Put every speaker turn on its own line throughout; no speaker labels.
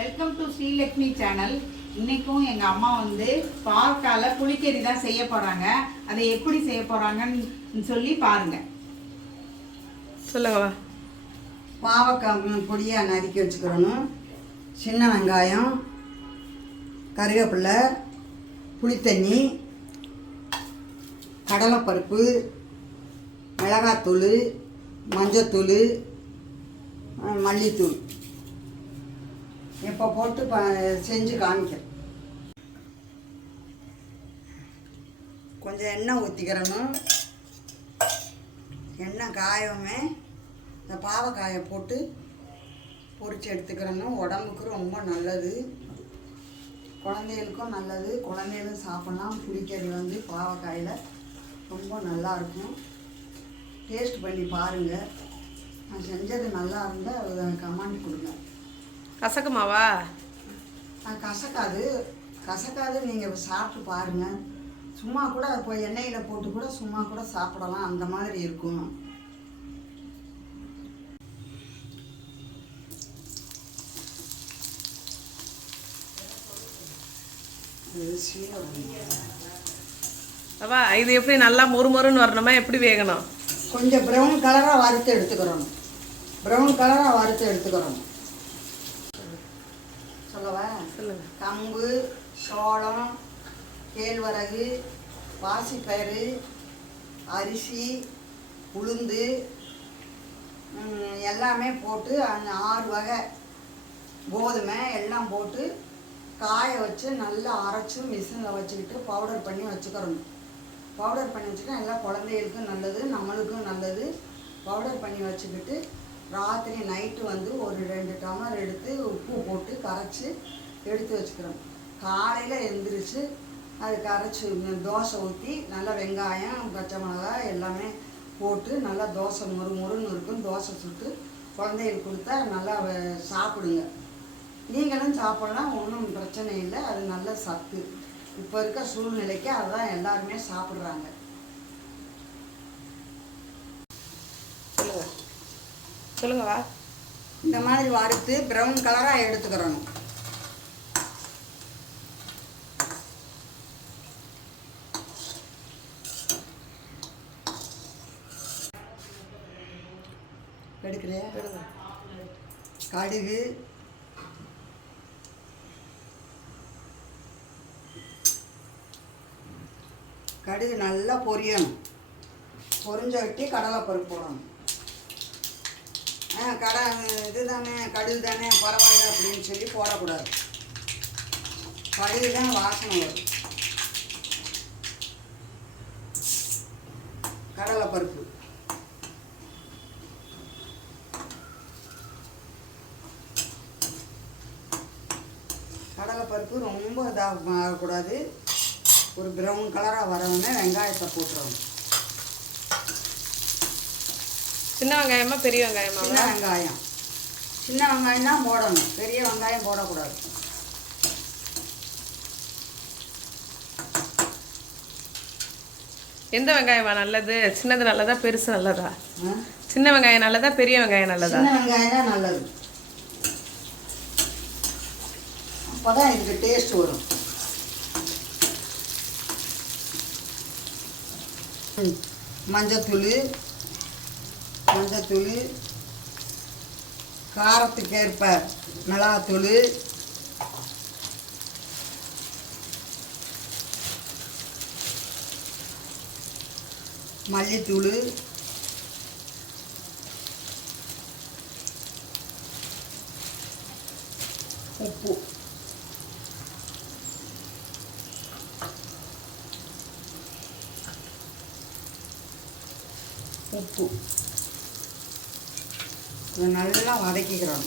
Welcome to Srilakshmi channel இன்னைக்கும் எங்க அம்மா வந்து பாவக்கால புளிக்கறி தான் செய்ய போறாங்க. அதை எப்படி செய்ய போறாங்கன்னு சொல்லி பாருங்க.
சொல்லுங்க
பாவக்காய் பொடியாக நறுக்கி வச்சுக்கிறணும். சின்ன வெங்காயம் கருவேப்பிலை புளித்தண்ணி கடலைப்பருப்பு மிளகாத்தூள் மஞ்சத்தூள் மல்லித்தூள். இப்போ போட்டு ப செஞ்சு காமிக்கிறேன். கொஞ்சம் எண்ணெய் ஊற்றிக்கிறணும் எண்ணெய் காயவுமே இந்த பாவக்காயை போட்டு பொறிச்சு எடுத்துக்கிறணும் உடம்புக்கு ரொம்ப நல்லது. குழந்தைகளுக்கும் நல்லது. குழந்தைகளும் சாப்பிட்லாம். புளிக்கறி வந்து பாவக்காயில் ரொம்ப நல்லா இருக்கும். டேஸ்ட் பண்ணி பாருங்கள் நான் செஞ்சது நல்லா இருந்தால் கமெண்ட் கொடுங்க.
கசக்குமாவா?
கசக்காது. கசக்காது நீங்கள் சாப்பிட்டு பாருங்கள் சும்மா கூட இப்போ எண்ணெயில் போட்டு கூட சும்மா கூட சாப்பிடலாம். அந்த மாதிரி இருக்கும்.
அவா இது எப்படி நல்லா மொறுமொறுன்னு வரணுமா? எப்படி வேகணும்?
கொஞ்சம் ப்ரௌன் கலராக வறுத்து எடுத்துக்கிறோம் ப்ரௌன் கலராக வறுத்து எடுத்துக்கிறோம் சொல்லவா? கம்பு சோளம் கேழ்வரகு பாசிப்பயிறு அரிசி உளுந்து எல்லாமே போட்டு அந்த ஆறு வகை கோதுமை எல்லாம் போட்டு காய வச்சு நல்லா அரைச்சி மிஷினில் வச்சுக்கிட்டு பவுடர் பண்ணி வச்சுக்கிறணும் பவுடர் பண்ணி வச்சுக்கிட்டா எல்லா குழந்தைகளுக்கும் நல்லது நம்மளுக்கும் நல்லது. பவுடர் பண்ணி வச்சுக்கிட்டு ராத்திரி நைட்டு வந்து ஒரு ரெண்டு டம்ளர் எடுத்து உப்பு போட்டு கரைச்சி எடுத்து வச்சுக்கிறோம். காலையில் எழுந்திரிச்சு அது கரைச்சி தோசை ஊற்றி நல்லா வெங்காயம் பச்சை மிளகாய் எல்லாமே போட்டு நல்லா தோசை மொறு மொறுன்னு இருக்கும். தோசை சுட்டு குழந்தைகளுக்கு கொடுத்தா நல்லா சாப்பிடுங்க. நீங்களும் சாப்பிடலாம் ஒன்றும் பிரச்சனை இல்லை. அது நல்ல சத்து. இப்போ இருக்க சூழ்நிலைக்கு அதுதான் எல்லாருமே சாப்பிட்றாங்க.
சொல்லுங்க வா
இந்த மாதிரி வறுத்து ப்ரௌன் கலராக எடுத்துக்கிறணும். எடுக்கிறியா? கடுகு. கடுகு நல்லா பொரியணும். பொரிஞ்ச வெட்டி கடலைப்பருப்பு போடணும். ஆ கடை இது தானே கடுகு தானே பரவாயில்ல அப்படின்னு சொல்லி போடக்கூடாது. கடுகு தான் வாசனை வரும். கடலைப்பருப்பு. கடலைப்பருப்பு ரொம்ப இதாக ஆகக்கூடாது ஒரு ப்ரௌன் கலராக வரவுடனே வெங்காயத்தை போட்டுருவோம்
சின்ன வெங்காயமா பெரிய வெங்காயமா?
சின்ன வெங்காயம். சின்ன வெங்காயம் தான் போடணும். பெரிய வெங்காயம் போடக்கூடாது.
எந்த வெங்காயமா நல்லது? சின்னது நல்லதா பெருசு நல்லதா? சின்ன வெங்காயம் நல்லதா பெரிய வெங்காயம் நல்லதா?
சின்ன வெங்காயம் தான் நல்லது. அப்போ தான் இதுக்கு டேஸ்ட் வரும். ம். மஞ்சத்தூள் மஞ்சத்தூள் காரத்துக்கேற்ப மிளகாத்தூள் மல்லித்தூள் உப்பு. இதை நல்லா வதக்கிக்கிறோம்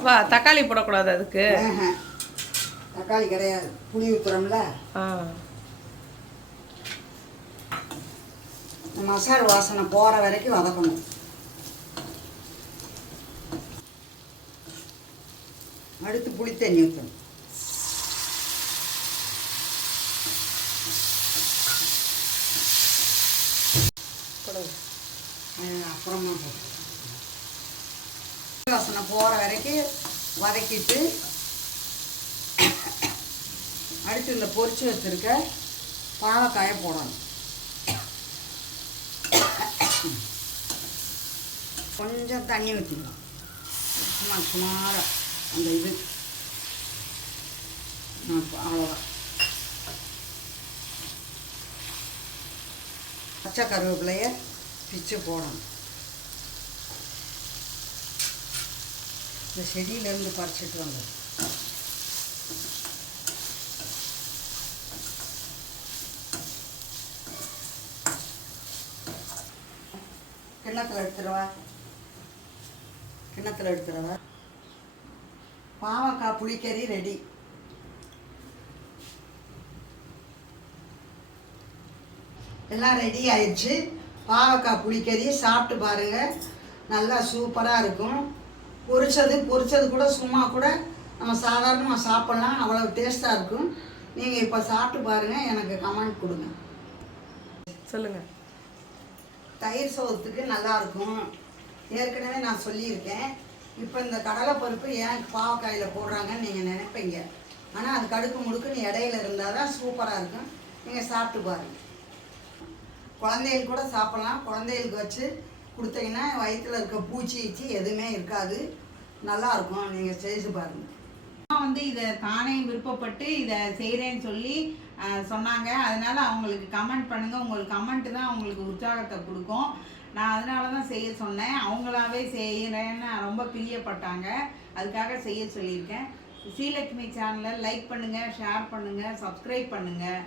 வா தக்காளி போடக்கூடாது அதுக்கு.
தக்காளி கிடையாது. புளி ஊற்றுறோம்ல மசால் வாசனை போகிற வரைக்கும் வதக்கணும். அடுத்து புளி தண்ணி ஊற்றணும் அப்புறமா வாசனை போகிற வரைக்கும் வதக்கிட்டு அடுத்து இதில் பொறிச்சு வச்சுருக்க பாவக்காயை போடணும். கொஞ்சம் தண்ணி ஊற்றிக்கலாம் சும்மா சுமாராக அந்த இது. அவ்வளோதான் பச்சை கருவேப்பிலைய பிச்சு போடணும். இந்த செடியிலேருந்து பறிச்சிட்டு வந்தது கிண்ணத்தில் எடுத்துருவா கிண்ணத்தில் எடுத்துருவா பாவக்காய் புளிக்கறி ரெடி எல்லாம் ரெடி ஆயிடுச்சு. பாவக்காய் புளிக்கறி சாப்பிட்டு பாருங்க. நல்லா சூப்பராக இருக்கும். பொரிச்சது பொரிச்சது கூட சும்மா கூட நம்ம சாதாரணமாக சாப்பிட்லாம். அவ்வளோ டேஸ்ட்டாக இருக்கும். நீங்கள் இப்போ சாப்பிட்டு பாருங்கள் எனக்கு கமெண்ட் கொடுங்க.
சொல்லுங்க.
தயிர் சோத்துக்கு நல்லா இருக்கும். ஏற்கனவே நான் சொல்லியிருக்கேன். இப்போ இந்த கடலை பருப்பு ஏன் பாவக்காயில் போடுறாங்கன்னு நீங்கள் நினைப்பீங்க. ஆனால் அது கடுக்கு முடுக்குன்னு இடையில இருந்தால் தான் சூப்பராக இருக்கும். நீங்கள் சாப்பிட்டு பாருங்கள் குழந்தைகள் கூட சாப்பிட்லாம். குழந்தைகளுக்கு வச்சு கொடுத்தீங்கன்னா வயிற்றில் இருக்க பூச்சி ஈச்சி எதுவுமே இருக்காது. நல்லா இருக்கும். நீங்கள் செய்து பாருங்கள்
அம்மா வந்து இதை தானே விருப்பப்பட்டு இதை செய்கிறேன்னு சொல்லி சொன்னாங்க. அதனால் அவங்களுக்கு கமெண்ட் பண்ணுங்கள் உங்களுக்கு கமெண்ட்டு தான் அவங்களுக்கு உற்சாகத்தை கொடுக்கும். நான் அதனால தான் செய்ய சொன்னேன். அவங்களாவே செய்கிறேன்னு ரொம்ப பிரியப்பட்டாங்க. அதுக்காக செய்ய சொல்லியிருக்கேன். ஸ்ரீலக்ஷ்மி சேனலை லைக் பண்ணுங்கள் ஷேர் பண்ணுங்கள் சப்ஸ்கிரைப் பண்ணுங்கள்